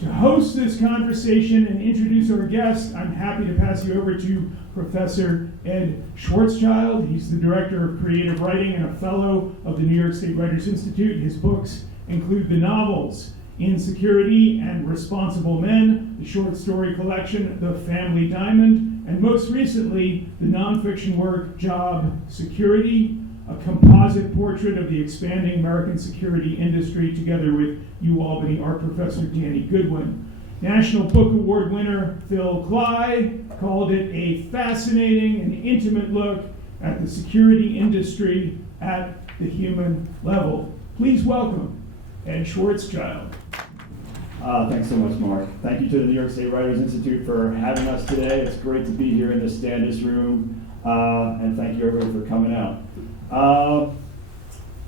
To host this conversation and introduce our guest, I'm happy to pass you over to Professor Ed Schwarzschild. He's the Director of Creative Writing and a Fellow of the New York State Writers Institute. His books include the novels Insecurity and Responsible Men, the short story collection The Family Diamond, and most recently, the nonfiction work Job Security, a composite portrait of the expanding American security industry, together with Albany art professor Danny Goodwin. National Book Award winner Phil Cly called it a fascinating and intimate look at the security industry at the human level. Please welcome Ed Schwarzschild. Thanks so much, Mark. Thank you to the New York State Writers Institute for having us today. It's great to be here in the Standish Room, and thank you everyone for coming out.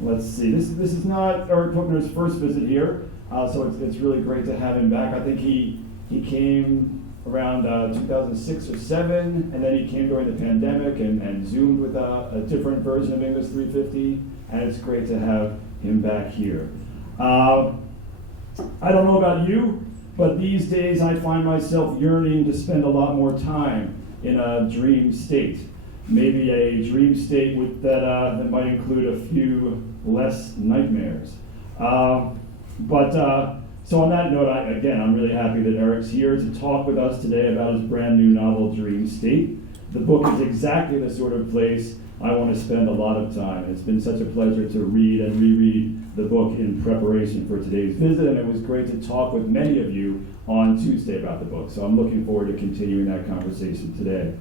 Let's see, this is not Eric Puchner's first visit here, so it's really great to have him back. I think he came around 2006 or 7, and then he came during the pandemic and Zoomed with a different version of English 350, and it's great to have him back here. I don't know about you, but these days I find myself yearning to spend a lot more time in a dream state. Maybe a dream state that might include a few less nightmares. So on that note, I'm really happy that Eric's here to talk with us today about his brand new novel, Dream State. The book is exactly the sort of place I want to spend a lot of time. It's been such a pleasure to read and reread the book in preparation for today's visit, and it was great to talk with many of you on Tuesday about the book. So I'm looking forward to continuing that conversation today.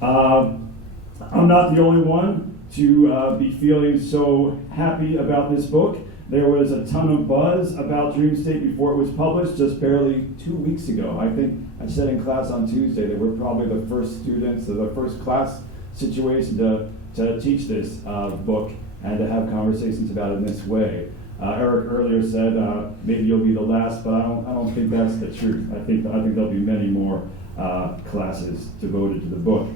I'm not the only one to be feeling so happy about this book. There was a ton of buzz about Dream State before it was published, just barely 2 weeks ago. I think I said in class on Tuesday that we're probably the first students, or the first class situation to teach this book and to have conversations about it in this way. Eric earlier said maybe you'll be the last, but I don't think that's the truth. I think there'll be many more classes devoted to the book.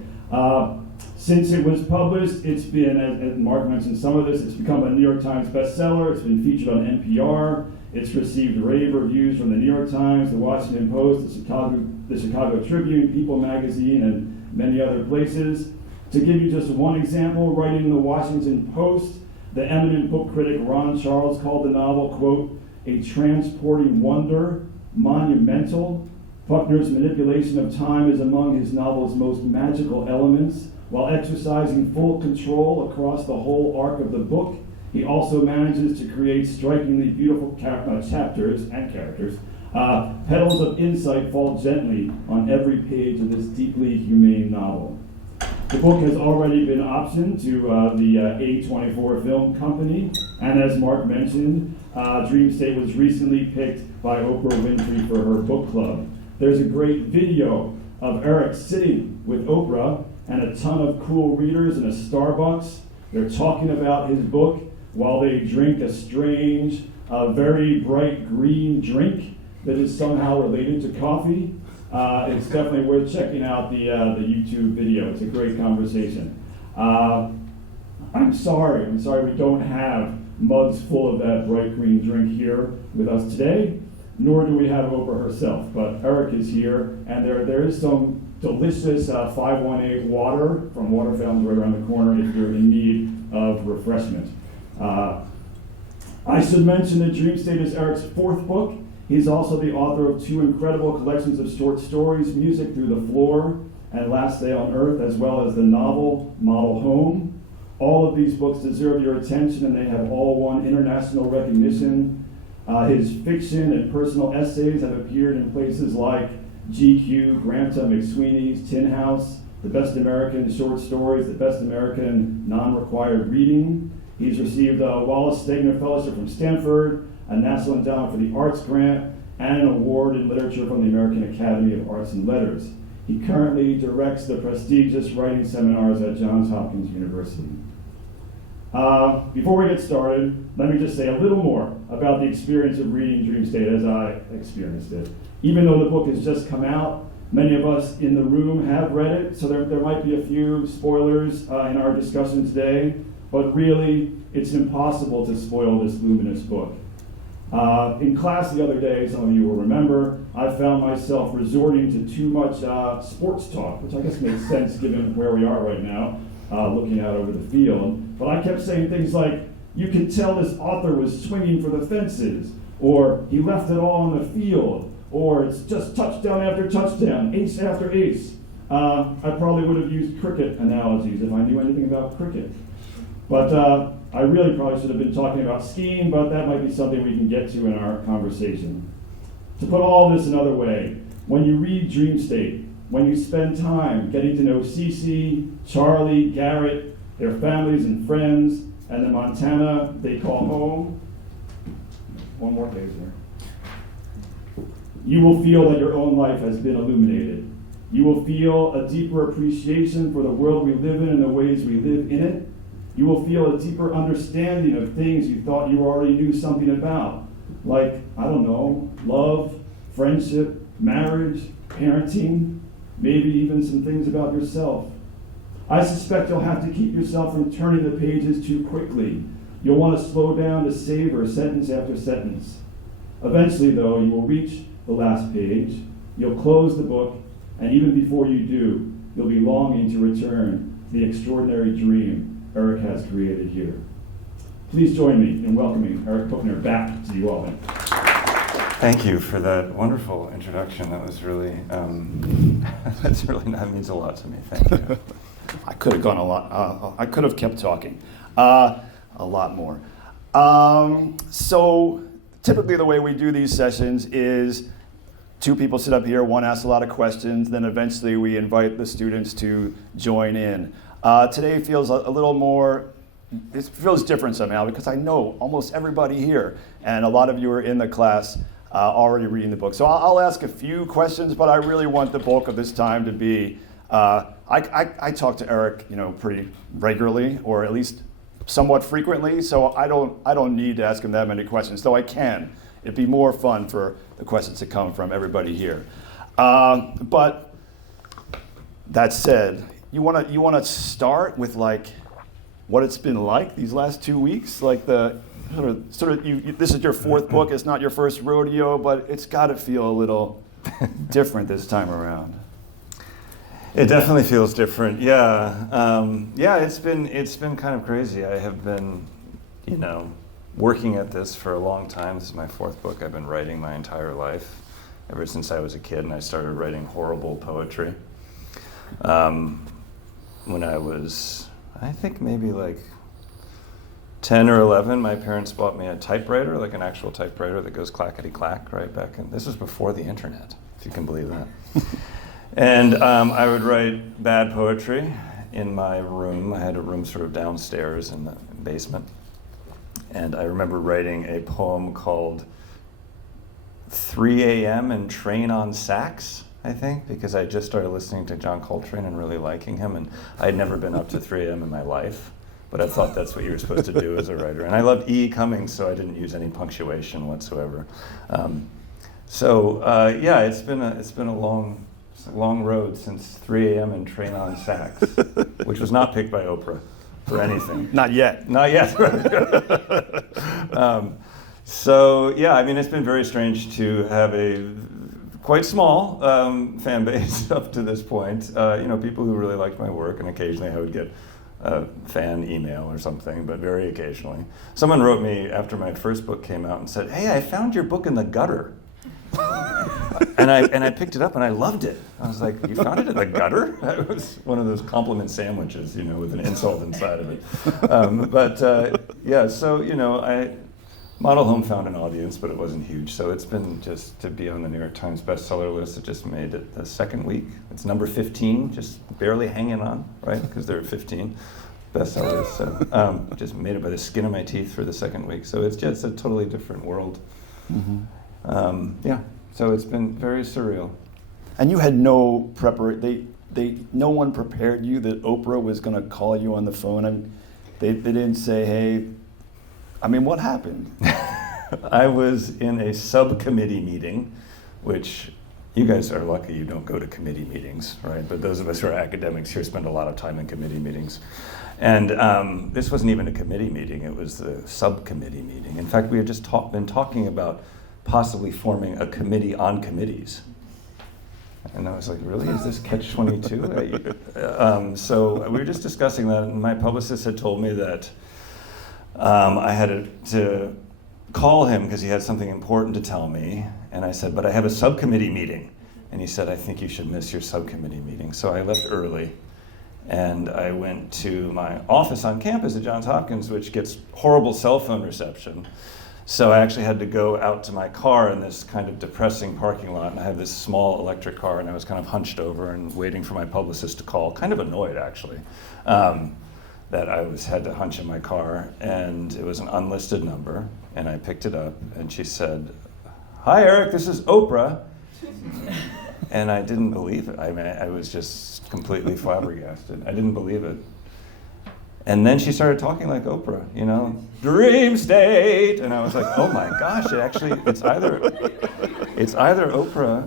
Since it was published, it's been, as Mark mentioned some of this, it's become a New York Times bestseller. It's been featured on NPR. It's received rave reviews from the New York Times, the Washington Post, the Chicago Tribune, People magazine, and many other places. To give you just one example, writing in the Washington Post, the eminent book critic Ron Charles called the novel, quote, a transporting wonder, monumental. Puchner's manipulation of time is among his novel's most magical elements. While exercising full control across the whole arc of the book, he also manages to create strikingly beautiful chapters and characters. Petals of insight fall gently on every page of this deeply humane novel. The book has already been optioned to the A24 Film Company, and as Mark mentioned, Dream State was recently picked by Oprah Winfrey for her book club. There's a great video of Eric sitting with Oprah and a ton of cool readers in a Starbucks. They're talking about his book while they drink a strange, very bright green drink that is somehow related to coffee. It's definitely worth checking out the YouTube video. It's a great conversation. I'm sorry we don't have mugs full of that bright green drink here with us today, nor do we have Oprah herself, but Eric is here, and there is some delicious 518 water from water fountains right around the corner if you're in need of refreshment. I should mention that Dream State is Eric's fourth book. He's also the author of 2 incredible collections of short stories, Music Through the Floor and Last Day on Earth, as well as the novel Model Home. All of these books deserve your attention, and they have all won international recognition. His fiction and personal essays have appeared in places like GQ, Granta McSweeney's Tin House, the Best American Short Stories, the Best American Non-Required Reading. He's received a Wallace Stegner Fellowship from Stanford, a National Endowment for the Arts grant, and an award in literature from the American Academy of Arts and Letters. He currently directs the prestigious writing seminars at Johns Hopkins University. Before we get started, let me just say a little more about the experience of reading Dream State as I experienced it. Even though the book has just come out, many of us in the room have read it, so there might be a few spoilers in our discussion today, but really, it's impossible to spoil this luminous book. In class the other day, some of you will remember, I found myself resorting to too much sports talk, which I guess makes sense given where we are right now, looking out over the field. But I kept saying things like, you could tell this author was swinging for the fences, or he left it all on the field, or it's just touchdown after touchdown, ace after ace. I probably would have used cricket analogies if I knew anything about cricket. But I really probably should have been talking about skiing, but that might be something we can get to in our conversation. To put all this another way, when you read Dream State, when you spend time getting to know Cece, Charlie, Garrett, their families and friends, and the Montana they call home, one more page there, you will feel that your own life has been illuminated. You will feel a deeper appreciation for the world we live in and the ways we live in it. You will feel a deeper understanding of things you thought you already knew something about, like, I don't know, love, friendship, marriage, parenting, maybe even some things about yourself. I suspect you'll have to keep yourself from turning the pages too quickly. You'll want to slow down to savor sentence after sentence. Eventually, though, you will reach the last page, you'll close the book, and even before you do, you'll be longing to return to the extraordinary dream Eric has created here. Please join me in welcoming Eric Puchner back to you all. Thank you for that wonderful introduction. That was really, that means a lot to me. Thank you. I could have gone a lot, I could have kept talking a lot more. So typically the way we do these sessions is two people sit up here, one asks a lot of questions, then eventually we invite the students to join in. Today feels a little more, it feels different somehow because I know almost everybody here and a lot of you are in the class already reading the book. So I'll ask a few questions, but I really want the bulk of this time to be, I talk to Eric, pretty regularly or at least somewhat frequently, so I don't need to ask him that many questions, though I can. It'd be more fun for the questions to come from everybody here. But that said, you want to start with like what it's been like these last 2 weeks, like the sort of this is your fourth book. It's not your first rodeo, but it's got to feel a little different this time around. It definitely feels different. Yeah, it's been kind of crazy. I have been, working at this for a long time. This is my fourth book. I've been writing my entire life, ever since I was a kid, and I started writing horrible poetry. When I was, I think maybe like 10 or 11, my parents bought me a typewriter, like an actual typewriter that goes clackety-clack right back in. This was before the internet, if you can believe that. And I would write bad poetry in my room. I had a room sort of downstairs in the basement. And I remember writing a poem called 3 a.m. and Train on Sax, I think, because I just started listening to John Coltrane and really liking him, and I had never been up to 3 a.m. in my life, but I thought that's what you were supposed to do as a writer. And I loved E. Cummings, so I didn't use any punctuation whatsoever. It's been a long road since 3 a.m. and Train on Sax, which was not picked by Oprah for anything. Not yet. Not yet. It's been very strange to have a quite small fan base up to this point. People who really liked my work, and occasionally I would get a fan email or something, but very occasionally. Someone wrote me after my first book came out and said, "Hey, I found your book in the gutter." and I picked it up and I loved it. I was like, "You found it in the gutter?" It was one of those compliment sandwiches, with an insult inside of it. Model Home found an audience, but it wasn't huge. So it's been just to be on the New York Times bestseller list. It just made it the second week. It's number 15, just barely hanging on, right? Because there are 15 bestsellers. So just made it by the skin of my teeth for the second week. So it's just a totally different world. Mm-hmm. So it's been very surreal. And you had no preparation. No one prepared you that Oprah was going to call you on the phone. They didn't say, "Hey." What happened? I was in a subcommittee meeting, which you guys are lucky you don't go to committee meetings, right? But those of us who are academics here spend a lot of time in committee meetings. And this wasn't even a committee meeting, it was the subcommittee meeting. In fact, we had just been talking about possibly forming a committee on committees. And I was like, really? Is this catch-22? So we were just discussing that, and my publicist had told me that I had to call him because he had something important to tell me. And I said, but I have a subcommittee meeting. And he said, I think you should miss your subcommittee meeting. So I left early, and I went to my office on campus at Johns Hopkins, which gets horrible cell phone reception. So I actually had to go out to my car in this kind of depressing parking lot, and I have this small electric car, and I was kind of hunched over and waiting for my publicist to call, kind of annoyed actually, that I had to hunch in my car, and it was an unlisted number, and I picked it up, and she said, "Hi Eric, this is Oprah." And I didn't believe it. I mean, I was just completely flabbergasted. I didn't believe it. And then she started talking like Oprah, you know, dream state. And I was like, oh my gosh, it's either Oprah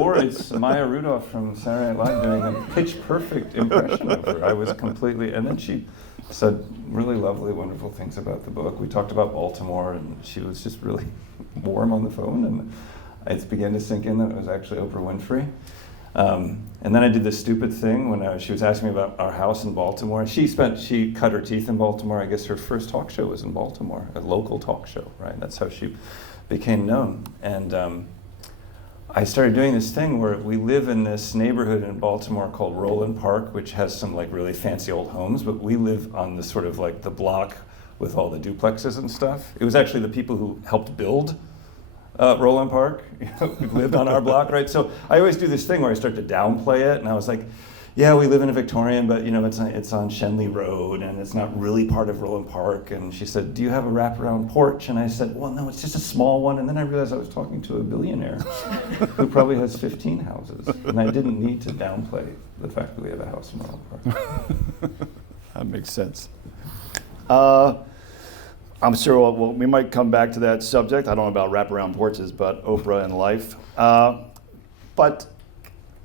or it's Maya Rudolph from Saturday Night Live doing a pitch perfect impression of her. I was completely, and then she said really lovely, wonderful things about the book. We talked about Baltimore, and she was just really warm on the phone, and it began to sink in that it was actually Oprah Winfrey. And then I did this stupid thing when she was asking me about our house in Baltimore. She cut her teeth in Baltimore. I guess her first talk show was in Baltimore, a local talk show, right? That's how she became known. And I started doing this thing where we live in this neighborhood in Baltimore called Roland Park, which has some like really fancy old homes, but we live on the sort of like the block with all the duplexes and stuff. It was actually the people who helped build Roland Park, who lived on our block, right? So I always do this thing where I start to downplay it, and I was like, yeah, we live in a Victorian, but you know, it's on Shenley Road, and it's not really part of Roland Park. And she said, do you have a wraparound porch? And I said, well, no, it's just a small one. And then I realized I was talking to a billionaire who probably has 15 houses, and I didn't need to downplay the fact that we have a house in Roland Park. That makes sense. I'm sure we might come back to that subject. I don't know about wraparound porches, but Oprah and life. But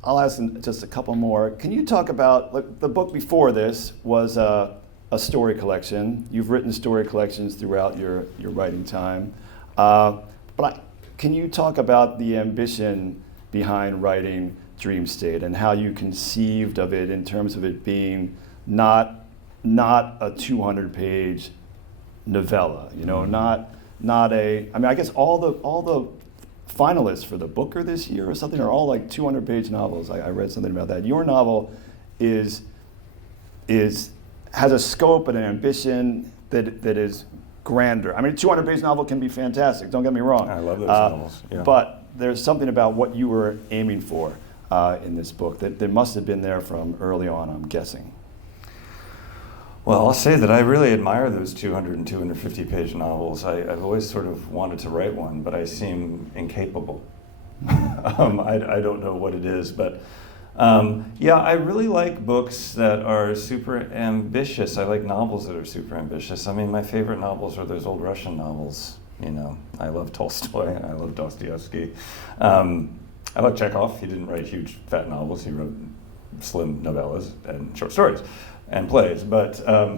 I'll ask just a couple more. Can you talk about, the book before this was a story collection. You've written story collections throughout your writing time. Can you talk about the ambition behind writing Dream State and how you conceived of it in terms of it being not a 200-page novella, you know, not a. I mean, I guess all the finalists for the Booker this year or something are all like 200-page novels. I read something about that. Your novel has a scope and an ambition that is grander. I mean, a 200-page novel can be fantastic. Don't get me wrong. I love those novels. Yeah. But there's something about what you were aiming for in this book that must have been there from early on, I'm guessing. Well, I'll say that I really admire those 200 and 250-page novels. I've always sort of wanted to write one, but I seem incapable. I don't know what it is, but yeah, I really like books that are super ambitious. I like novels that are super ambitious. I mean, my favorite novels are those old Russian novels. You know, I love Tolstoy, I love Dostoevsky. I love Chekhov. He didn't write huge, fat novels. He wrote slim novellas and short stories and plays, but I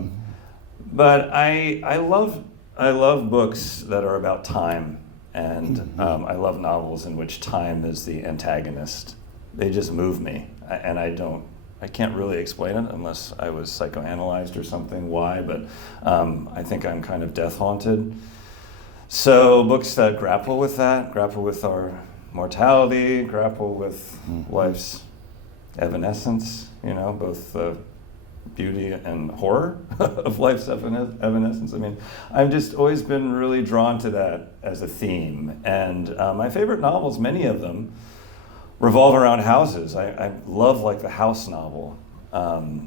love books that are about time, and I love novels in which time is the antagonist. They just move me, and I can't really explain it unless I was psychoanalyzed or something. Why? But I think I'm kind of death haunted. So books that grapple with that, grapple with our mortality, grapple with life's evanescence. You know, both beauty and horror of life's evanescence. I mean, I've just always been really drawn to that as a theme. And my favorite novels, many of them, revolve around houses. I love like the house novel.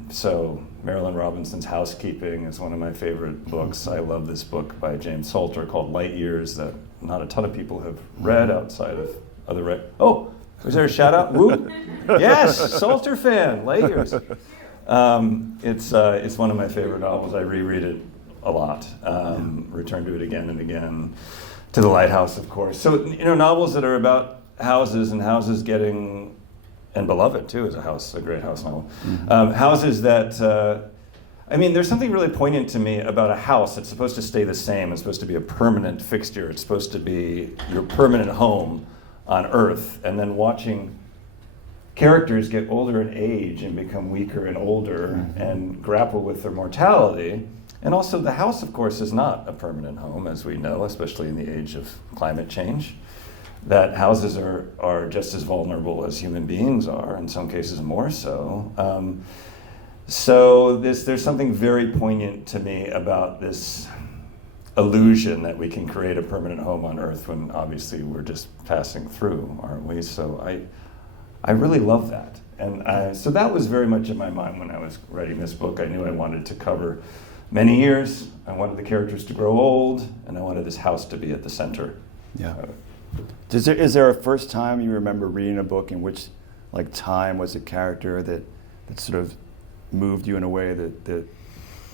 So Marilyn Robinson's Housekeeping is one of my favorite books. I love this book by James Salter called Light Years that not a ton of people have read outside of other Oh, was there a shout out? Woo? Yes, Salter fan, Light Years. It's one of my favorite novels. I reread it a lot. Return to it again and again. To the Lighthouse, of course. So, you know, novels that are about houses and houses getting, and Beloved too is a great house novel. Houses that I mean, there's something really poignant to me about a house that's supposed to stay the same. It's supposed to be a permanent fixture. It's supposed to be your permanent home on Earth. And then watching characters get older in age and become weaker and older and grapple with their mortality. And also the house, of course, is not a permanent home, as we know, especially in the age of climate change. That houses are just as vulnerable as human beings are, in some cases more so. So there's something very poignant to me about this illusion that we can create a permanent home on Earth when obviously we're just passing through, aren't we? So I really love that. And so that was very much in my mind when I was writing this book. I knew I wanted to cover many years. I wanted the characters to grow old, and I wanted this house to be at the center. Yeah. Is there a first time you remember reading a book in which, like, time was a character that sort of moved you in a way that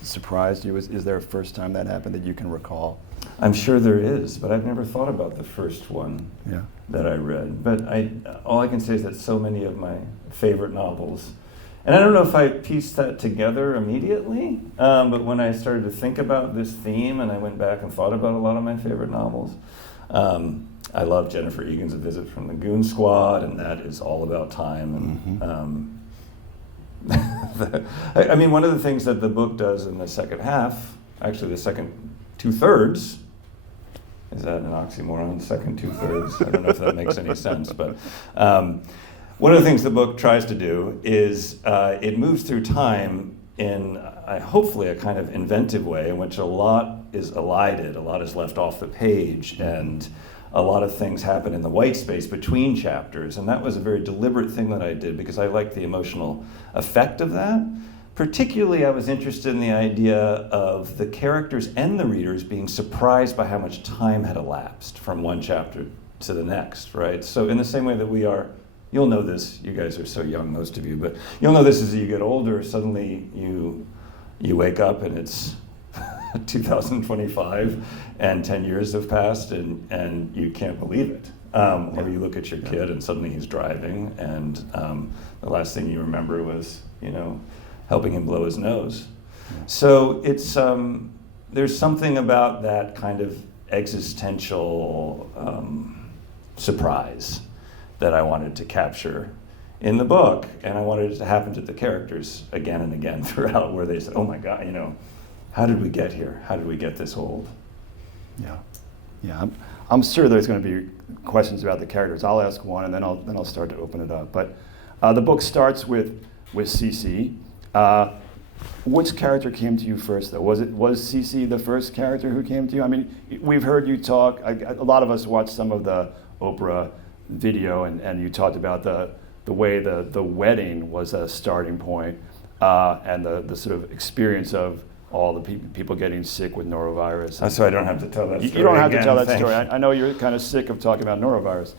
surprised you? Is there a first time that happened that you can recall? I'm sure there is, but I've never thought about the first one that I read. But all I can say is that so many of my favorite novels, and I don't know if I pieced that together immediately, but when I started to think about this theme and I went back and thought about a lot of my favorite novels, I love Jennifer Egan's A Visit from the Goon Squad, and that is all about time. And I mean, one of the things that the book does in the second half, actually the second 2/3, is that an oxymoron, second 2/3? I don't know if that makes any sense, but one of the things the book tries to do is it moves through time in hopefully a kind of inventive way in which a lot is elided, a lot is left off the page, and a lot of things happen in the white space between chapters. And that was a very deliberate thing that I did because I liked the emotional effect of that. Particularly, I was interested in the idea of the characters and the readers being surprised by how much time had elapsed from one chapter to the next, right? So in the same way that we are, you'll know this, you guys are so young, most of you, but you'll know this as you get older, suddenly you wake up and it's 2025 and 10 years have passed and you can't believe it. Or you look at your kid and suddenly he's driving and the last thing you remember was, helping him blow his nose. So it's there's something about that kind of existential surprise that I wanted to capture in the book, and I wanted it to happen to the characters again and again throughout, where they said, "Oh my God, how did we get here? How did we get this old?" Yeah. I'm sure there's going to be questions about the characters. I'll ask one, and then I'll start to open it up. But the book starts with Cece. Which character came to you first, though? Was Cece the first character who came to you? I mean, we've heard you talk. A lot of us watched some of the Oprah video, and you talked about the way the wedding was a starting point, and the sort of experience of all the people getting sick with norovirus. So I don't have to tell that story. You don't have again, to tell that thanks. story. I know you're kind of sick of talking about norovirus,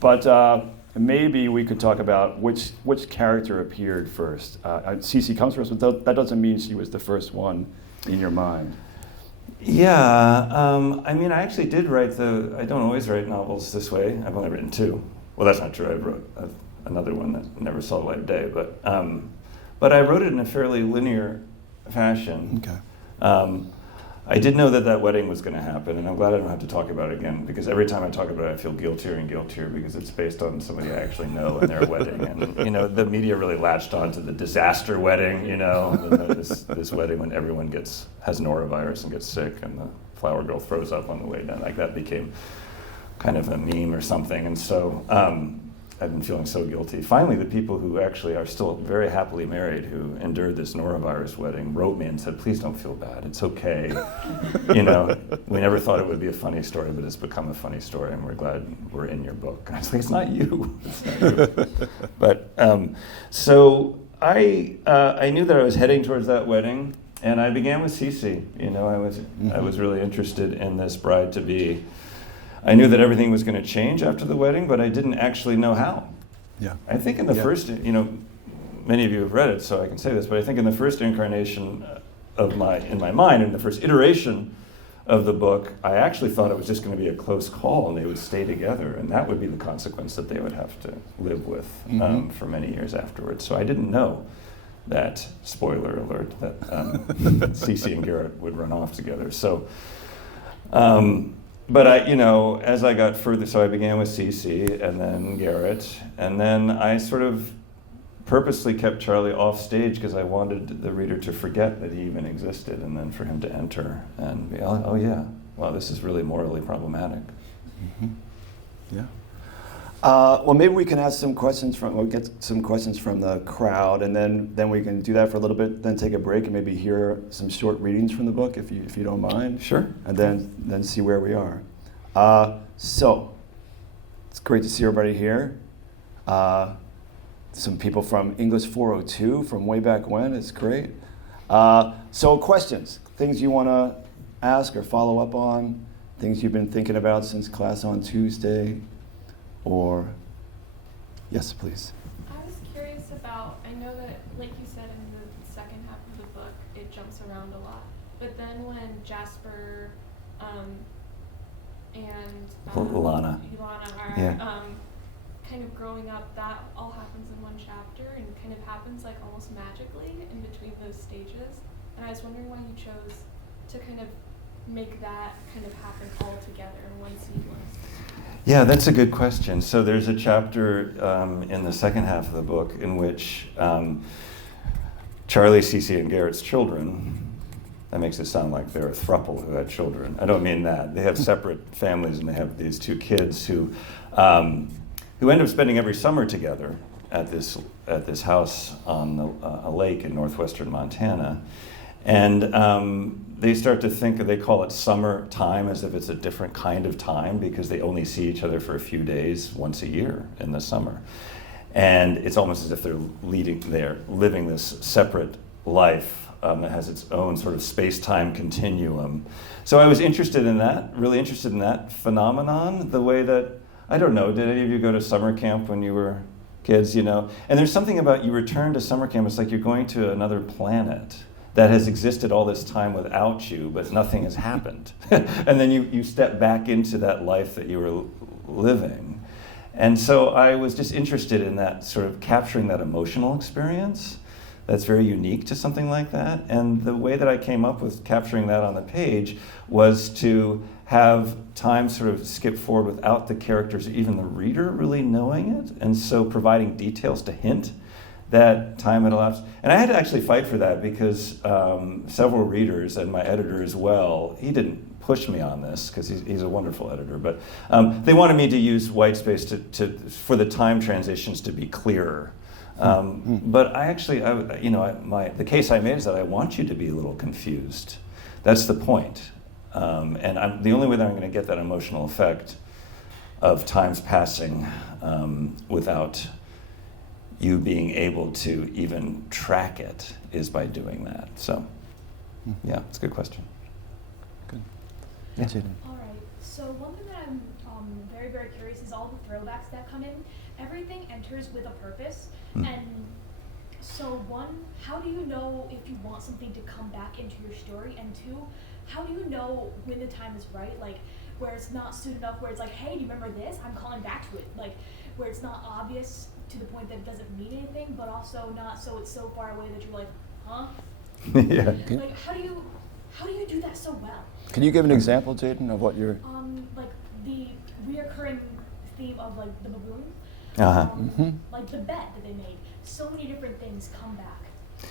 but maybe we could talk about which character appeared first. Cece comes first, but that doesn't mean she was the first one in your mind. Yeah, I mean, I actually did write I don't always write novels this way. I've only written 2. Well, that's not true. I wrote another one that never saw the light of day, but I wrote it in a fairly linear fashion. Okay. I did know that wedding was going to happen, and I'm glad I don't have to talk about it again, because every time I talk about it, I feel guiltier and guiltier because it's based on somebody I actually know and their wedding. And, the media really latched on to the disaster wedding, this wedding when everyone has norovirus and gets sick and the flower girl throws up on the way down. Like, that became kind of a meme or something. And so I've been feeling so guilty. Finally, the people who actually are still very happily married, who endured this norovirus wedding, wrote me and said, "Please don't feel bad. It's okay. We never thought it would be a funny story, but it's become a funny story, and we're glad we're in your book." And I was like, "It's not you. It's not you." But so I knew that I was heading towards that wedding, and I began with Cece. I was really interested in this bride to be. I knew that everything was going to change after the wedding, but I didn't actually know how. Yeah. I think in the first, many of you have read it, so I can say this, but I think in the first incarnation in my mind, in the first iteration of the book, I actually thought it was just going to be a close call and they would stay together, and that would be the consequence that they would have to live with for many years afterwards. So I didn't know that, spoiler alert, that Cece and Garrett would run off together. So, but as I got further, so I began with Cece and then Garrett, and then I sort of purposely kept Charlie off stage because I wanted the reader to forget that he even existed, and then for him to enter and be, oh yeah, wow, this is really morally problematic. Mm-hmm. Yeah. Well, maybe we can ask some questions we'll get some questions from the crowd, and then we can do that for a little bit, then take a break and maybe hear some short readings from the book, if you don't mind. Sure. And then see where we are. So, it's great to see everybody here. Some people from English 402 from way back when. It's great. So questions, things you want to ask or follow up on, things you've been thinking about since class on Tuesday, or yes, please. I was curious about, I know that, like you said, in the second half of the book, it jumps around a lot. But then when Jasper and Ilana are Yeah. Kind of growing up, that all happens in one chapter and kind of happens like almost magically in between those stages. And I was wondering why you chose to kind of make that kind of happen all together in one sequence. Yeah, that's a good question. So there's a chapter in the second half of the book in which Charlie, Cece, and Garrett's children, that makes it sound like they're a throuple who had children. I don't mean that. They have separate families, and they have these two kids who end up spending every summer together at this house on a lake in northwestern Montana. And they start to think, they call it summer time, as if it's a different kind of time, because they only see each other for a few days once a year in the summer. And it's almost as if they're living this separate life that has its own sort of space-time continuum. So I was interested in that, really interested in that phenomenon, the way that, I don't know, did any of you go to summer camp when you were kids, And there's something about you return to summer camp, it's like you're going to another planet that has existed all this time without you, but nothing has happened. And then you step back into that life that you were living. And so I was just interested in that, sort of capturing that emotional experience that's very unique to something like that. And the way that I came up with capturing that on the page was to have time sort of skip forward without the characters or even the reader really knowing it, and so providing details to hint that time had elapsed. And I had to actually fight for that because several readers and my editor as well, he didn't push me on this because he's a wonderful editor, but they wanted me to use white space for the time transitions to be clearer. But I actually, the case I made is that I want you to be a little confused. That's the point. And the only way that I'm going to get that emotional effect of times passing without you being able to even track it is by doing that. So, yeah, it's a good question. Good. Yeah. All right. So one thing that I'm very, very curious is all the throwbacks that come in. Everything enters with a purpose. And so one, how do you know if you want something to come back into your story? And two, how do you know when the time is right? Like, where it's not soon enough, where it's like, hey, do you remember this? I'm calling back to it. Like, where it's not obvious to the point that it doesn't mean anything, but also not so it's so far away that you're like, huh? Yeah. Like, how do you do that so well? Can you give an example, Jaden, of what you're... Like the reoccurring theme of like the baboon, like the bet that they made. So many different things come back.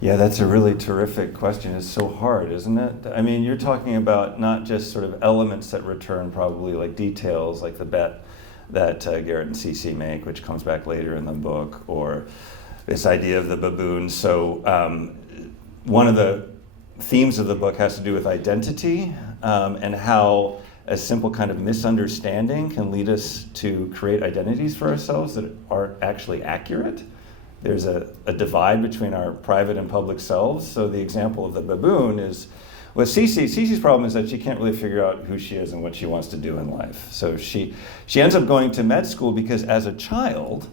Yeah, that's a really terrific question. It's so hard, isn't it? I mean, you're talking about not just sort of elements that return, probably like details, like the bet that Garrett and Cece make, which comes back later in the book, or this idea of the baboon. So one of the themes of the book has to do with identity and how a simple kind of misunderstanding can lead us to create identities for ourselves that aren't actually accurate. There's a divide between our private and public selves. So the example of the baboon is, with Cece, Cece's problem is that she can't really figure out who she is and what she wants to do in life. So she ends up going to med school because as a child,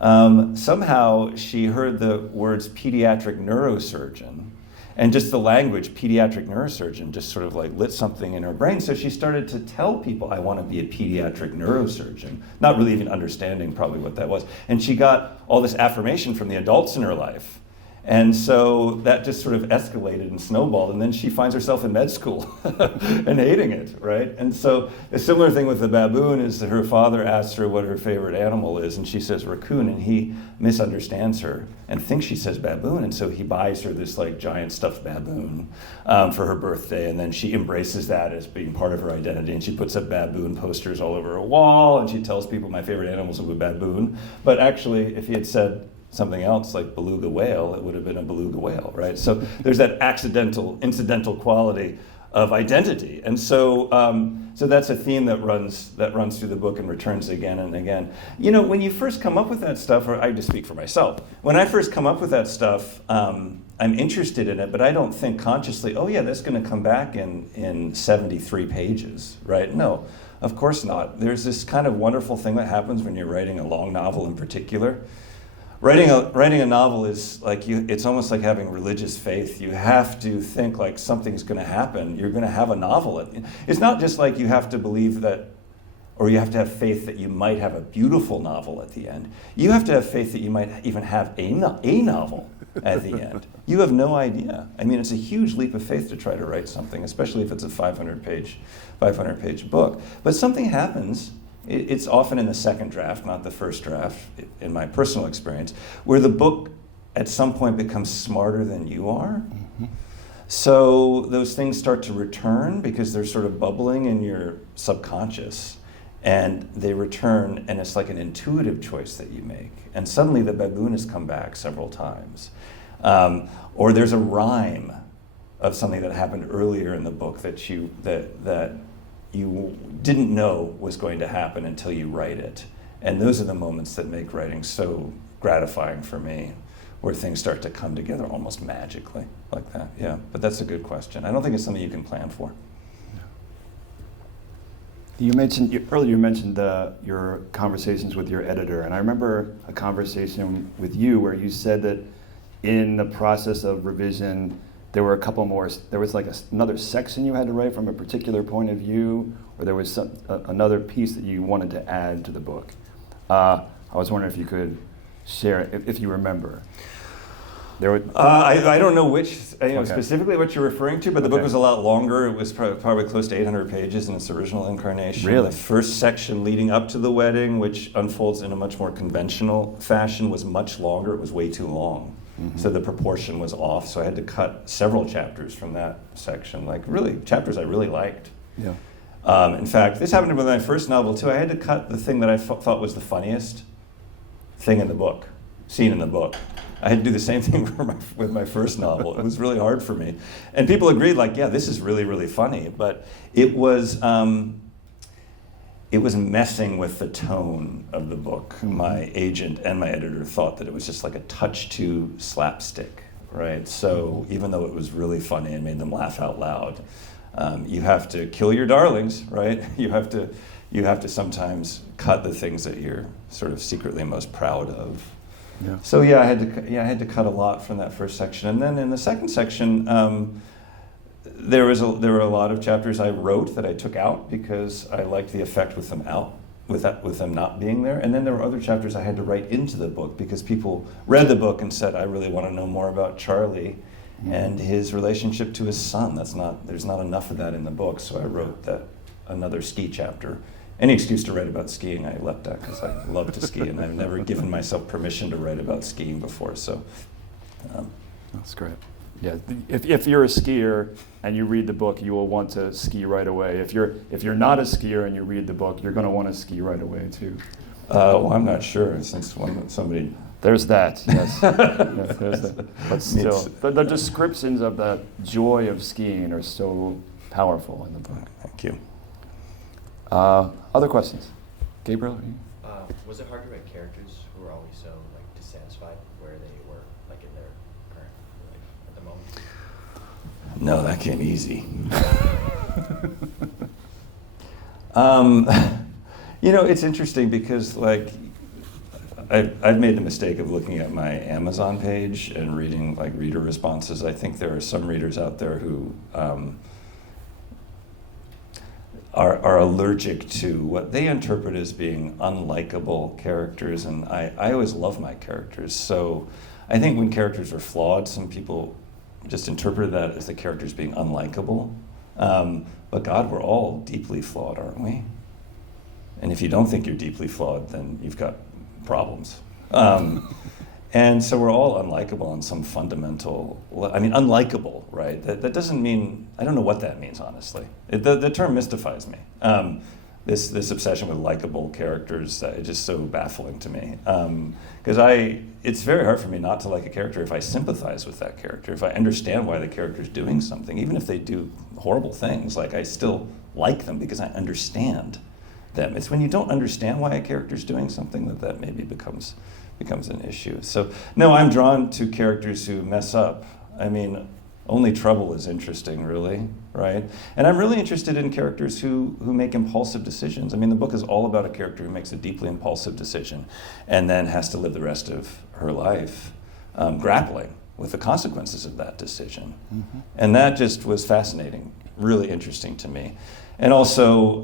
somehow she heard the words pediatric neurosurgeon, and just the language pediatric neurosurgeon just sort of like lit something in her brain. So she started to tell people, I want to be a pediatric neurosurgeon, not really even understanding probably what that was. And she got all this affirmation from the adults in her life. And so that just sort of escalated and snowballed, and then she finds herself in med school and hating it, right? And so a similar thing with the baboon is that her father asks her what her favorite animal is, and she says raccoon, and he misunderstands her and thinks she says baboon, and so he buys her this like giant stuffed baboon for her birthday, and then she embraces that as being part of her identity, and she puts up baboon posters all over her wall, and she tells people my favorite animals are a baboon. But actually, if he had said something else like beluga whale, it would have been a beluga whale, right? So there's that incidental quality of identity, and so so that's a theme that runs through the book and returns again and again. You know, when you first come up with that stuff, or I just speak for myself, when I first come up with that stuff, I'm interested in it, but I don't think consciously, oh yeah, that's going to come back in 73 pages, right? No, of course not. There's this kind of wonderful thing that happens when you're writing a long novel in particular. Writing a novel is like it's almost like having religious faith. You have to think like something's going to happen. You're going to have a novel. It's not just like you have to believe that, or you have to have faith that you might have a beautiful novel at the end. You have to have faith that you might even have a novel at the end. You have no idea. I mean, it's a huge leap of faith to try to write something, especially if it's a 500-page book. But something happens. It's often in the second draft, not the first draft, in my personal experience, where the book at some point becomes smarter than you are. Mm-hmm. So those things start to return because they're sort of bubbling in your subconscious, and they return, and it's like an intuitive choice that you make. And suddenly the baboon has come back several times. Or there's a rhyme of something that happened earlier in the book that you didn't know was going to happen until you write it. And those are the moments that make writing so gratifying for me, where things start to come together almost magically like that. Yeah, but that's a good question. I don't think it's something you can plan for. You mentioned your conversations with your editor, and I remember a conversation with you where you said that in the process of revision, there were a couple more. There was like another section you had to write from a particular point of view, or there was another piece that you wanted to add to the book. I was wondering if you could share, if you remember. I don't know which specifically what you're referring to, but the book was a lot longer. It was probably close to 800 pages in its original incarnation. Really? The first section leading up to the wedding, which unfolds in a much more conventional fashion, was much longer. It was way too long. Mm-hmm. So the proportion was off, so I had to cut several chapters from that section, like really chapters I really liked. Yeah. In fact, this happened with my first novel too. I had to cut the thing that I thought was the funniest thing in the book, scene in the book. I had to do the same thing with my first novel. It was really hard for me. And people agreed, like, yeah, this is really, really funny. But it was messing with the tone of the book. My agent and my editor thought that it was just like a touch too slapstick, right? So even though it was really funny and made them laugh out loud, you have to kill your darlings, right? You have to sometimes cut the things that you're sort of secretly most proud of. Yeah. So yeah, I had to cut a lot from that first section, and then in the second section, there were a lot of chapters I wrote that I took out because I liked the effect with them out, with them not being there. And then there were other chapters I had to write into the book because people read the book and said, I really want to know more about Charlie and his relationship to his son. There's not enough of that in the book, so I wrote another ski chapter. Any excuse to write about skiing I leapt at because I love to ski, and I've never given myself permission to write about skiing before. So that's great. Yeah, if you're a skier and you read the book, you will want to ski right away. If you're not a skier and you read the book, you're going to want to ski right away too. Well, I'm not sure since somebody. There's that. Yes. Yes, there's that. But still, the descriptions of the joy of skiing are so powerful in the book. Thank you. Other questions? Gabriel? Was it hard to write characters who were always so dissatisfied where they were in their current life at the moment? No, that came easy. It's interesting because I've made the mistake of looking at my Amazon page and reading reader responses. I think there are some readers out there who are allergic to what they interpret as being unlikable characters, and I always love my characters. So I think when characters are flawed, some people just interpret that as the characters being unlikable. But God, we're all deeply flawed, aren't we? And if you don't think you're deeply flawed, then you've got problems. And so we're all unlikable on some fundamental, unlikable, right? That doesn't mean, I don't know what that means, honestly. The term mystifies me. This obsession with likable characters is just so baffling to me. Because it's very hard for me not to like a character if I sympathize with that character, if I understand why the character's doing something, even if they do horrible things, like I still like them because I understand them. It's when you don't understand why a character's doing something that maybe becomes an issue. So, no, I'm drawn to characters who mess up. I mean, only trouble is interesting, really, right? And I'm really interested in characters who make impulsive decisions. I mean, the book is all about a character who makes a deeply impulsive decision and then has to live the rest of her life grappling with the consequences of that decision. Mm-hmm. And that just was fascinating, really interesting to me. And also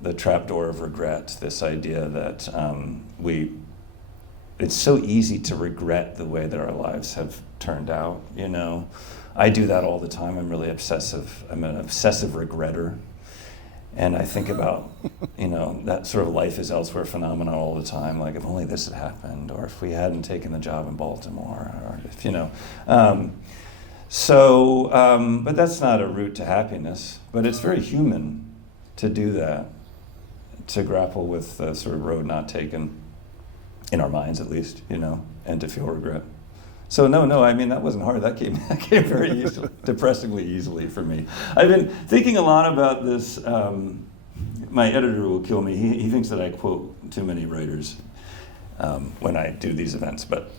the trapdoor of regret, this idea that it's so easy to regret the way that our lives have turned out, you know. I do that all the time. I'm really obsessive. I'm an obsessive regretter. And I think about, that sort of life is elsewhere phenomenon all the time, like if only this had happened, or if we hadn't taken the job in Baltimore, or if, but that's not a route to happiness. But it's very human to do that, to grapple with the sort of road not taken, in our minds at least, and to feel regret. So no, I mean, that wasn't hard. That came very easily, depressingly easily for me. I've been thinking a lot about this. My editor will kill me. He thinks that I quote too many writers when I do these events. But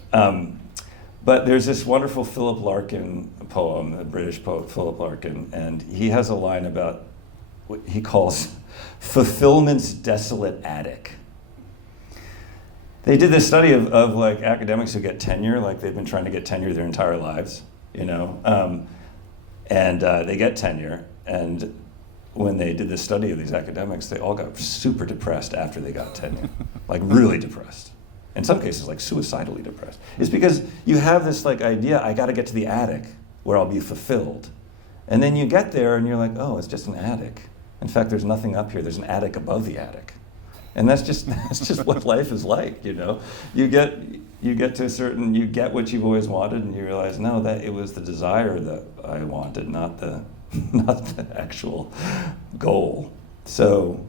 there's this wonderful Philip Larkin poem, a British poet, Philip Larkin, and he has a line about what he calls fulfillment's desolate attic. They did this study of like academics who get tenure, like they've been trying to get tenure their entire lives, and they get tenure, and when they did this study of these academics, they all got super depressed after they got tenure, like really depressed. In some cases, like suicidally depressed. It's because you have this like idea, I gotta get to the attic where I'll be fulfilled. And then you get there and you're like, oh, it's just an attic. In fact, there's nothing up here, there's an attic above the attic. And that's just what life is like, You get to a certain, you get what you've always wanted, and you realize, no, that it was the desire that I wanted, not the actual goal. So,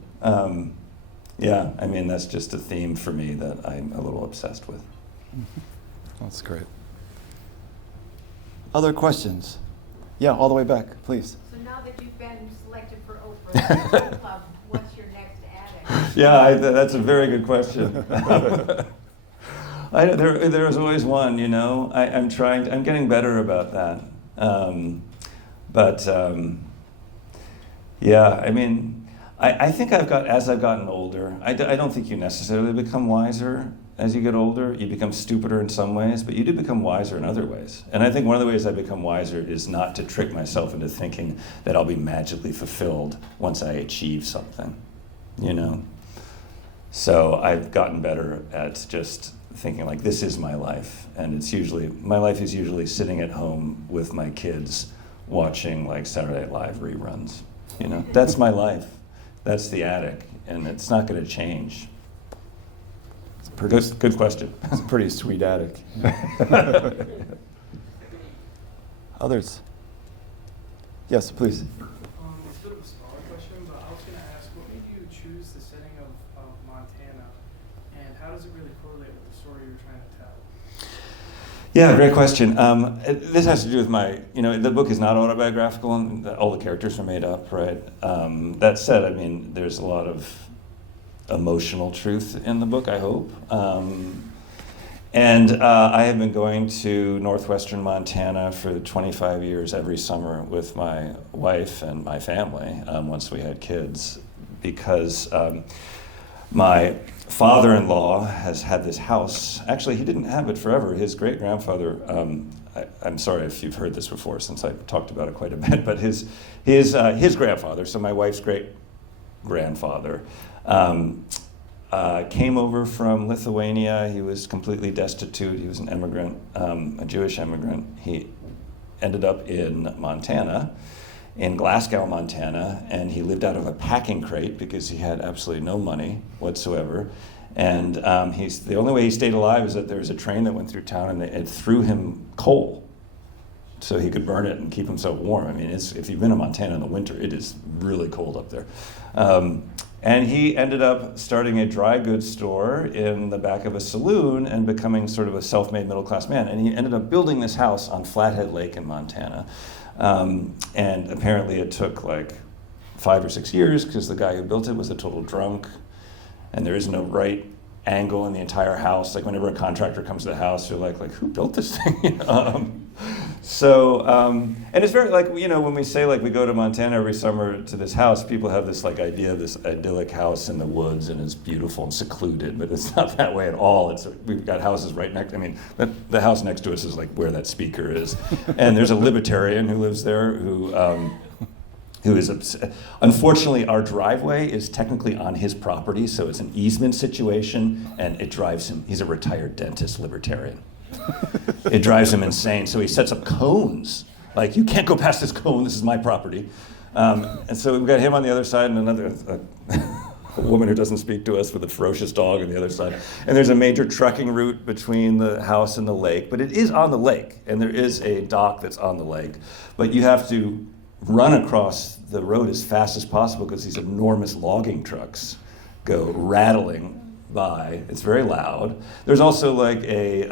that's just a theme for me that I'm a little obsessed with. That's great. Other questions? Yeah, all the way back, please. So now that you've been selected for Oprah Club, what's your next attic? Yeah, that's a very good question. There's always one, I'm getting better about that. I think as I've gotten older, I don't think you necessarily become wiser as you get older. You become stupider in some ways, but you do become wiser in other ways. And I think one of the ways I become wiser is not to trick myself into thinking that I'll be magically fulfilled once I achieve something, So I've gotten better at just thinking like, this is my life. And my life is usually sitting at home with my kids watching like Saturday Night Live reruns. That's my life. That's the attic, and it's not going to change. Good question. It's a pretty sweet attic. Others? Yes, please. It's a bit of a smaller question, but I was going to ask, what made you choose the setting of Montana, and how does it really correlate with the story you're trying to tell? Yeah, great question. This has to do with the book is not autobiographical, and all the characters are made up, right? That said, there's a lot of emotional truth in the book, I hope. I have been going to northwestern Montana for 25 years every summer with my wife and my family, once we had kids, because my father-in-law has had this house. Actually, he didn't have it forever. His great-grandfather, I'm sorry if you've heard this before since I talked about it quite a bit, but his grandfather, so my wife's great-grandfather, came over from Lithuania. He was completely destitute. He was an immigrant, a Jewish immigrant. He ended up in Montana, in Glasgow, Montana, and he lived out of a packing crate because he had absolutely no money whatsoever. And the only way he stayed alive is that there was a train that went through town and it threw him coal so he could burn it and keep himself warm. I mean, if you've been in Montana in the winter, it is really cold up there. And he ended up starting a dry goods store in the back of a saloon and becoming sort of a self-made middle-class man. And he ended up building this house on Flathead Lake in Montana. And apparently it took like 5 or 6 years because the guy who built it was a total drunk, and there is no right angle in the entire house. Like whenever a contractor comes to the house, you're like who built this thing? And it's very when we say we go to Montana every summer to this house, people have this idea of this idyllic house in the woods and it's beautiful and secluded, but it's not that way at all. We've got houses right next. I mean, the house next to us is where that speaker is, and there's a libertarian who lives there who is unfortunately, our driveway is technically on his property, so it's an easement situation, and it drives him. He's a retired dentist libertarian. It drives him insane, so he sets up cones. You can't go past this cone, this is my property. And so we've got him on the other side and another a woman who doesn't speak to us with a ferocious dog on the other side. And there's a major trucking route between the house and the lake, but it is on the lake, and there is a dock that's on the lake. But you have to run across the road as fast as possible because these enormous logging trucks go rattling by. It's very loud. There's also a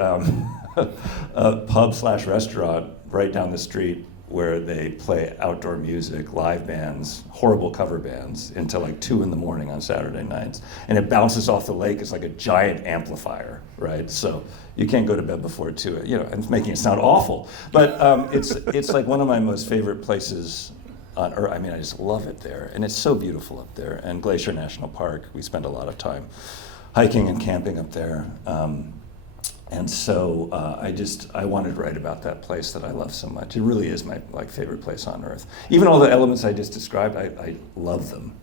pub/restaurant right down the street where they play outdoor music, live bands, horrible cover bands until 2 a.m. on Saturday nights. And it bounces off the lake. It's like a giant amplifier, right? So you can't go to bed before 2, and it's making it sound awful. But it's one of my most favorite places on earth. I mean, I just love it there. And it's so beautiful up there. And Glacier National Park, we spend a lot of time hiking and camping up there. And so I wanted to write about that place that I love so much. It really is my favorite place on earth. Even all the elements I just described, I love them,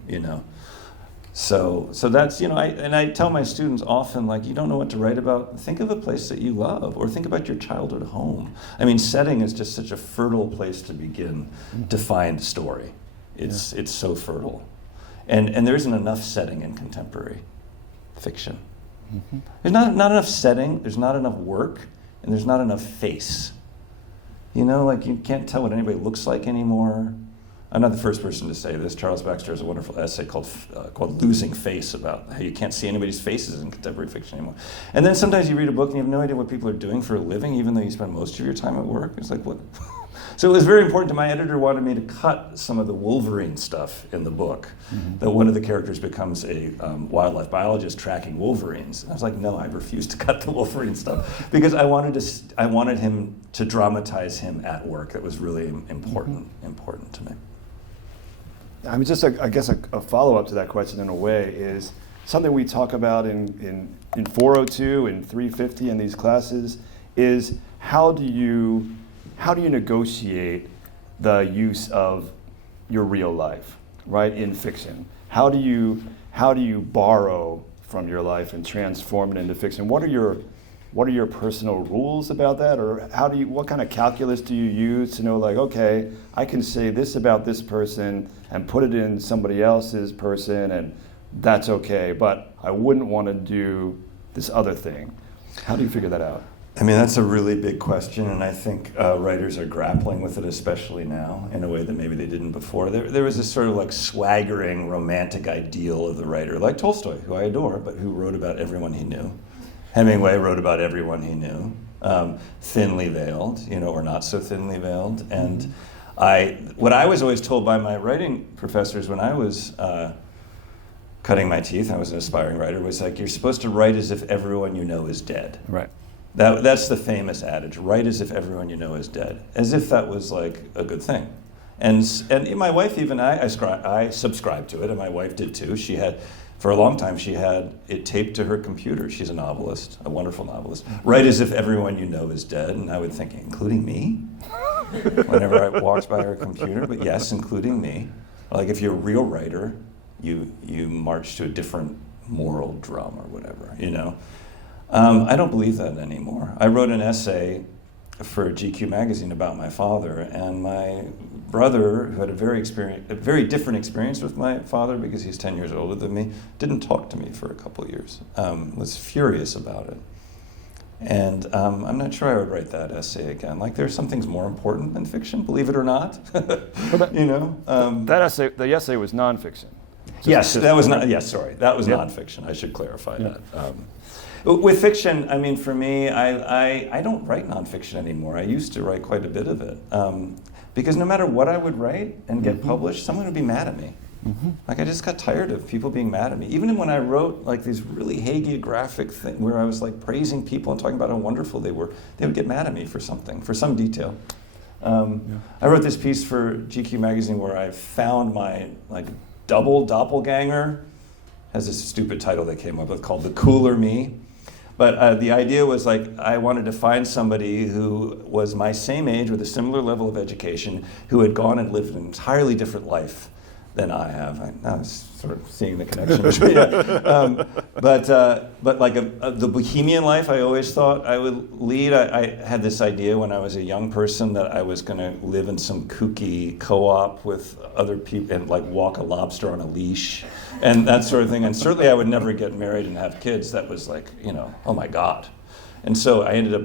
So that's, I tell my students often, you don't know what to write about, think of a place that you love, or think about your childhood home. I mean, setting is just such a fertile place to begin to find story. It's so fertile. And there isn't enough setting in contemporary fiction. Mm-hmm. There's not enough setting, there's not enough work, and there's not enough face. You can't tell what anybody looks like anymore. I'm not the first person to say this. Charles Baxter has a wonderful essay called Losing Face about how you can't see anybody's faces in contemporary fiction anymore. And then sometimes you read a book and you have no idea what people are doing for a living, even though you spend most of your time at work. It's what? So it was very important to my editor wanted me to cut some of the Wolverine stuff in the book. Mm-hmm. That one of the characters becomes a wildlife biologist tracking wolverines. And I was like, no, I refuse to cut the Wolverine stuff because I wanted him to dramatize him at work. That was really important to me. I mean, just I guess a follow-up to that question in a way is something we talk about in 402 and 350 in these classes is how do you negotiate the use of your real life, right, in fiction? How do you borrow from your life and transform it into fiction? What are your personal rules about that, or what kind of calculus do you use to know, okay, I can say this about this person and put it in somebody else's person, and that's okay, but I wouldn't want to do this other thing. How do you figure that out? I mean, that's a really big question, and I think writers are grappling with it, especially now, in a way that maybe they didn't before. There was this sort of swaggering, romantic ideal of the writer, like Tolstoy, who I adore, but who wrote about everyone he knew. Hemingway wrote about everyone he knew, thinly veiled, or not so thinly veiled. And what I was always told by my writing professors when I was cutting my teeth, I was an aspiring writer, was you're supposed to write as if everyone you know is dead. Right. That's the famous adage, write as if everyone you know is dead, as if that was a good thing. And my wife even, I subscribed to it, and my wife did too. For a long time, she had it taped to her computer. She's a novelist, a wonderful novelist. Write as if everyone you know is dead. And I would think, including me? Whenever I walked by her computer, but yes, including me. If you're a real writer, you march to a different moral drum or whatever, you know. I don't believe that anymore. I wrote an essay for GQ magazine about my father, and my brother, who had a very different experience with my father because he's 10 years older than me, didn't talk to me for a couple of years, was furious about it. And I'm not sure I would write that essay again. Like, there's some things more important than fiction, believe it or not. You know? The essay was nonfiction. That was nonfiction. I should clarify that. With fiction, I mean, for me, I don't write nonfiction anymore. I used to write quite a bit of it. Because no matter what I would write and get published, someone would be mad at me. Like, I just got tired of people being mad at me. Even when I wrote like these really hagiographic things where I was like praising people and talking about how wonderful they were, they would get mad at me for something, for some detail. I wrote this piece for GQ magazine where I found my like double doppelganger. Has this stupid title they came up with called The Cooler Me. But the idea was like I wanted to find somebody who was my same age with a similar level of education, who had gone and lived an entirely different life than I have. I was sort of seeing the connection between but like the bohemian life I always thought I would lead. I had this idea when I was a young person that I was going to live in some kooky co-op with other people and like walk a lobster on a leash and that sort of thing. And certainly I would never get married and have kids. That was like, you know, oh my God. And so I ended up,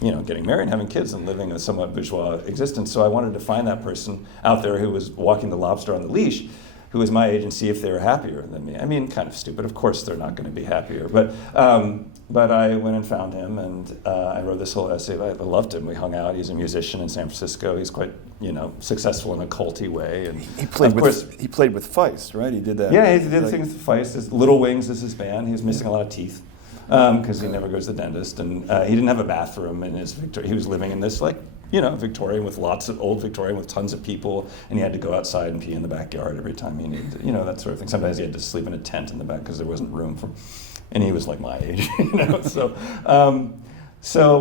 you know, getting married and having kids and living a somewhat bourgeois existence. So I wanted to find that person out there who was walking the lobster on the leash, who was my age, and see if they were happier than me. I mean, kind of stupid. Of course they're not going to be happier. But I went and found him, and I wrote this whole essay. I loved him. We hung out. He's a musician in San Francisco. He's quite, you know, successsul in a culty way. And he played with Feist, right? He did that. Yeah, he did things with Feist. His Little Wings is his band. He was missing a lot of teeth. Because he never goes to the dentist, and he didn't have a bathroom in his he was living in this, like, you know, Victorian with lots of old Victorian with tons of people, and he had to go outside and pee in the backyard every time he needed to, you know, that sort of thing. Sometimes he had to sleep in a tent in the back because there wasn't room for, and he was like my age, you know.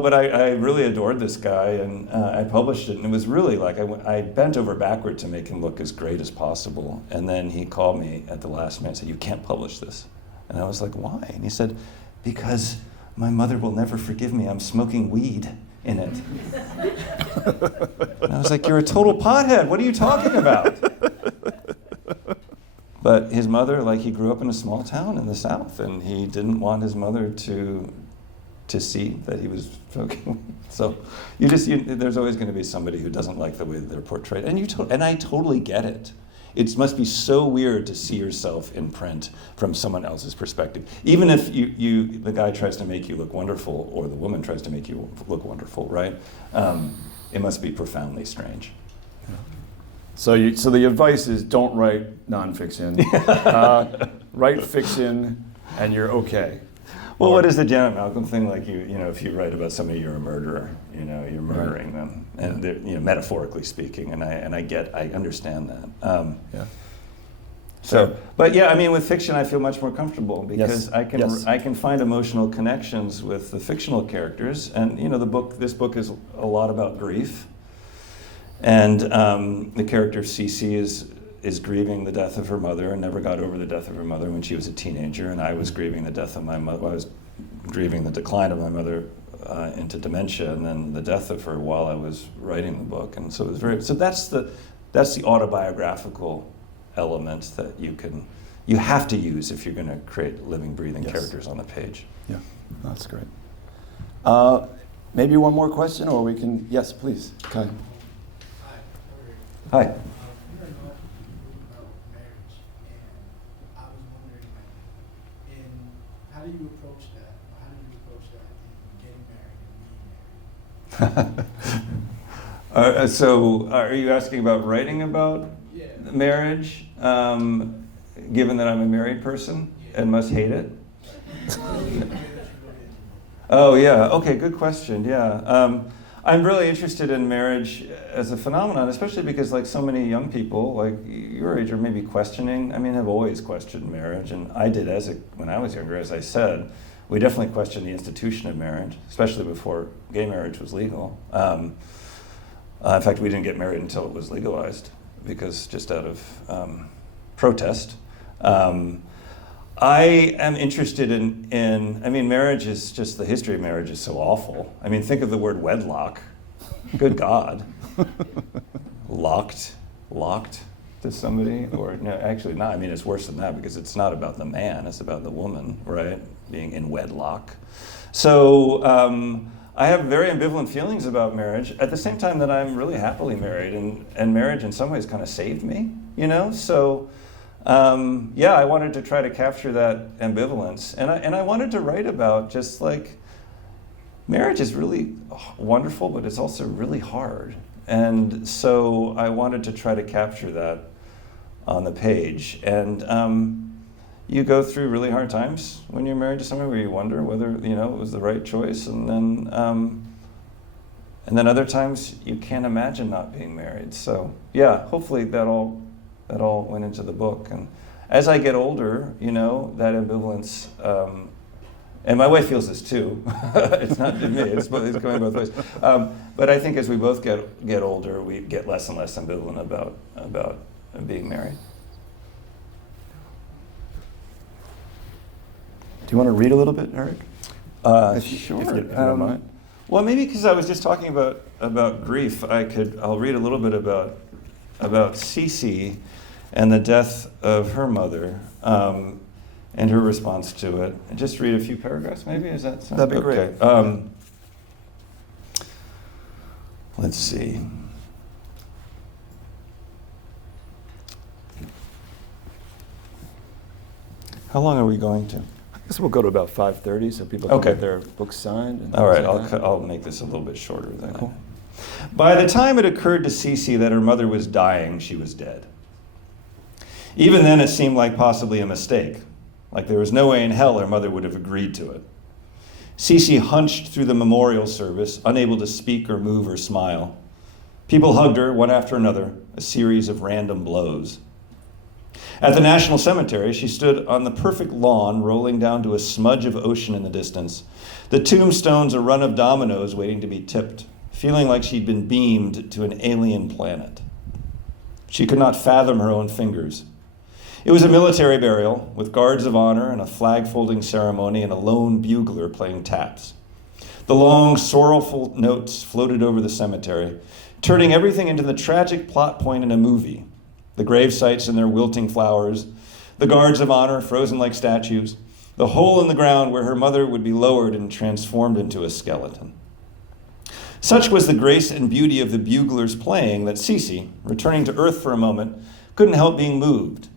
But I really adored this guy, and I published it, and it was really like I bent over backward to make him look as great as possible, and then he called me at the last minute and said, "You can't publish this," and I was like, "Why?" And he said, "Because my mother will never forgive me. I'm smoking weed in it." And I was like, "You're a total pothead. What are you talking about?" But his mother, like, he grew up in a small town in the South, and he didn't want his mother to see that he was smoking. So there's always going to be somebody who doesn't like the way that they're portrayed, and I totally get it. It must be so weird to see yourself in print from someone else's perspective. Even if the guy tries to make you look wonderful, or the woman tries to make you look wonderful, right? It must be profoundly strange. So the advice is don't write nonfiction. Write fiction, and you're okay. Well, what is the Janet Malcolm thing? Like, you know, if you write about somebody, you're a murderer. You know, you're murdering them, and you know, metaphorically speaking. And I understand that. Yeah. So, but yeah, I mean, with fiction, I feel much more comfortable because Yes. I can find emotional connections with the fictional characters, and you know, this book is a lot about grief, and the character Cece is grieving the death of her mother and never got over the death of her mother when she was a teenager, and I was grieving the death of my mother. I was grieving the decline of my mother into dementia, and then the death of her while I was writing the book, and so it was that's the autobiographical element that you have to use if you're going to create living, breathing characters on the page. Yeah, that's great. Maybe one more question, or we can. Yes, please. Okay. Hi. How do you approach that? How do you approach that in getting married and being married? So are you asking about writing about marriage, given that I'm a married person and must hate it? Oh, yeah. Okay, good question. Yeah. I'm really interested in marriage as a phenomenon, especially because, like, so many young people, like your age, are maybe questioning. I mean, have always questioned marriage, and I did when I was younger, as I said. We definitely questioned the institution of marriage, especially before gay marriage was legal. In fact, we didn't get married until it was legalized, because just out of protest. I am interested I mean, marriage is just, the history of marriage is so awful. I mean, think of the word wedlock. Good God. Locked to somebody? Or, no, actually not. I mean, it's worse than that because it's not about the man, it's about the woman, right? Being in wedlock. So I have very ambivalent feelings about marriage at the same time that I'm really happily married, and marriage in some ways kind of saved me, you know? So, yeah, I wanted to try to capture that ambivalence. And I wanted to write about just like, marriage is really wonderful, but it's also really hard. And so I wanted to try to capture that on the page. And you go through really hard times when you're married to someone where you wonder whether, you know, it was the right choice. And then other times you can't imagine not being married. So yeah, hopefully that all went into the book. And as I get older, you know, that ambivalence, and my wife feels this too. It's not me, it's going both ways. But I think as we both get older, we get less and less ambivalent about being married. Do you want to read a little bit, Eric? Sure. If you don't mind. Well, maybe because I was just talking about grief, I'll read a little bit about Cece and the death of her mother, and her response to it. And just read a few paragraphs, maybe? Is that something? That'd be great. Okay. Let's see. How long are we going to? I guess we'll go to about 5:30 so people can Okay. get their books signed. And All right, things like that. I'll make this a little bit shorter then. Cool. By the time it occurred to Cece that her mother was dying, she was dead. Even then, it seemed like possibly a mistake, like there was no way in hell her mother would have agreed to it. Cece hunched through the memorial service, unable to speak or move or smile. People hugged her, one after another, a series of random blows. At the National Cemetery, she stood on the perfect lawn, rolling down to a smudge of ocean in the distance, the tombstones a run of dominoes waiting to be tipped, feeling like she'd been beamed to an alien planet. She could not fathom her own fingers. It was a military burial, with guards of honor and a flag-folding ceremony and a lone bugler playing taps. The long, sorrowful notes floated over the cemetery, turning everything into the tragic plot point in a movie. The grave sites and their wilting flowers, the guards of honor frozen like statues, the hole in the ground where her mother would be lowered and transformed into a skeleton. Such was the grace and beauty of the bugler's playing that Cece, returning to earth for a moment, couldn't help being moved.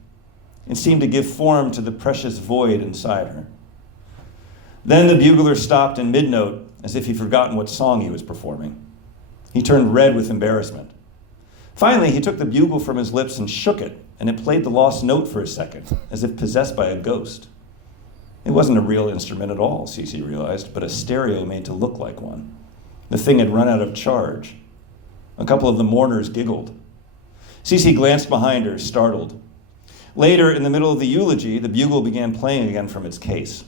It seemed to give form to the precious void inside her. Then the bugler stopped in mid-note, as if he'd forgotten what song he was performing. He turned red with embarrassment. Finally, he took the bugle from his lips and shook it, and it played the lost note for a second, as if possessed by a ghost. It wasn't a real instrument at all, Cece realized, but a stereo made to look like one. The thing had run out of charge. A couple of the mourners giggled. Cece glanced behind her, startled. Later, in the middle of the eulogy, the bugle began playing again from its case.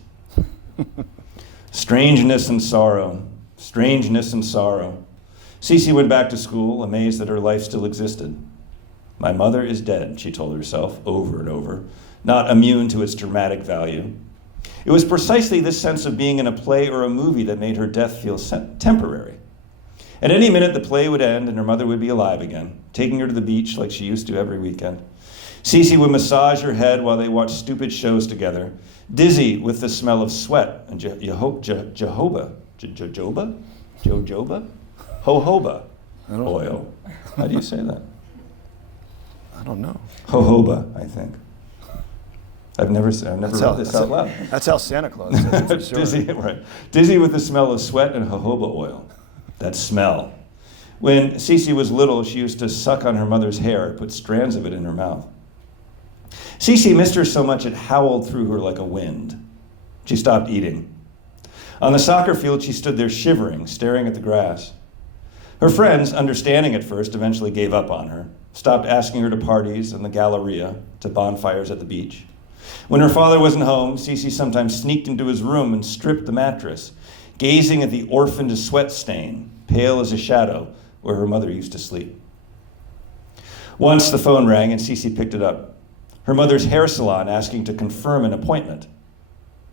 Strangeness and sorrow, strangeness and sorrow. Cece went back to school, amazed that her life still existed. My mother is dead, she told herself over and over, not immune to its dramatic value. It was precisely this sense of being in a play or a movie that made her death feel temporary. At any minute, the play would end and her mother would be alive again, taking her to the beach like she used to every weekend. Cece would massage her head while they watched stupid shows together, dizzy with the smell of sweat and jojoba oil. How do you say that? I don't know. Jojoba, I think. I've never read this out loud. That's how Santa Claus says it for sure. Dizzy, right. Dizzy with the smell of sweat and jojoba oil. That smell. When Cece was little, she used to suck on her mother's hair, put strands of it in her mouth. Cece missed her so much it howled through her like a wind. She stopped eating. On the soccer field, she stood there shivering, staring at the grass. Her friends, understanding at first, eventually gave up on her, stopped asking her to parties and the Galleria, to bonfires at the beach. When her father wasn't home, Cece sometimes sneaked into his room and stripped the mattress, gazing at the orphaned sweat stain, pale as a shadow, where her mother used to sleep. Once the phone rang and Cece picked it up. Her mother's hair salon asking to confirm an appointment.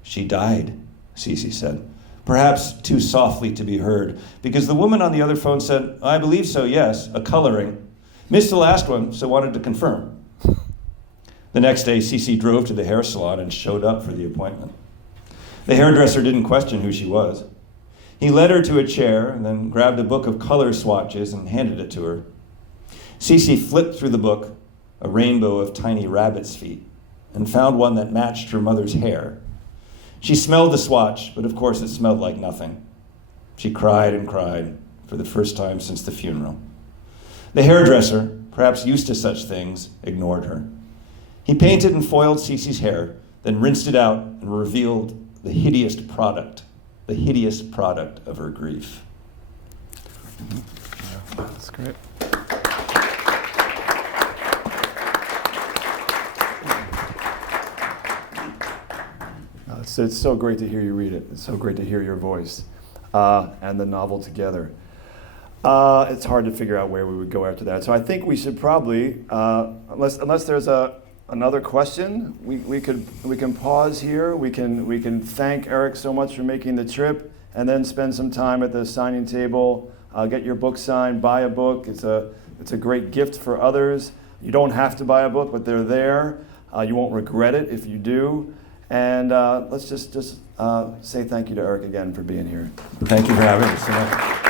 She died, Cece said, perhaps too softly to be heard, because the woman on the other phone said, I believe so, yes, a coloring. Missed the last one, so wanted to confirm. The next day, Cece drove to the hair salon and showed up for the appointment. The hairdresser didn't question who she was. He led her to a chair and then grabbed a book of color swatches and handed it to her. Cece flipped through the book, a rainbow of tiny rabbit's feet, and found one that matched her mother's hair. She smelled the swatch, but of course it smelled like nothing. She cried and cried for the first time since the funeral. The hairdresser, perhaps used to such things, ignored her. He painted and foiled Cece's hair, then rinsed it out and revealed the hideous product of her grief. That's great. It's so great to hear you read it. It's so great to hear your voice and the novel together. It's hard to figure out where we would go after that. So I think we should probably, unless there's another question, we can pause here. We can thank Eric so much for making the trip, and then spend some time at the signing table. Get your book signed. Buy a book. It's a great gift for others. You don't have to buy a book, but they're there. You won't regret it if you do. And let's just say thank you to Eric again for being here. Thank you for having us so much.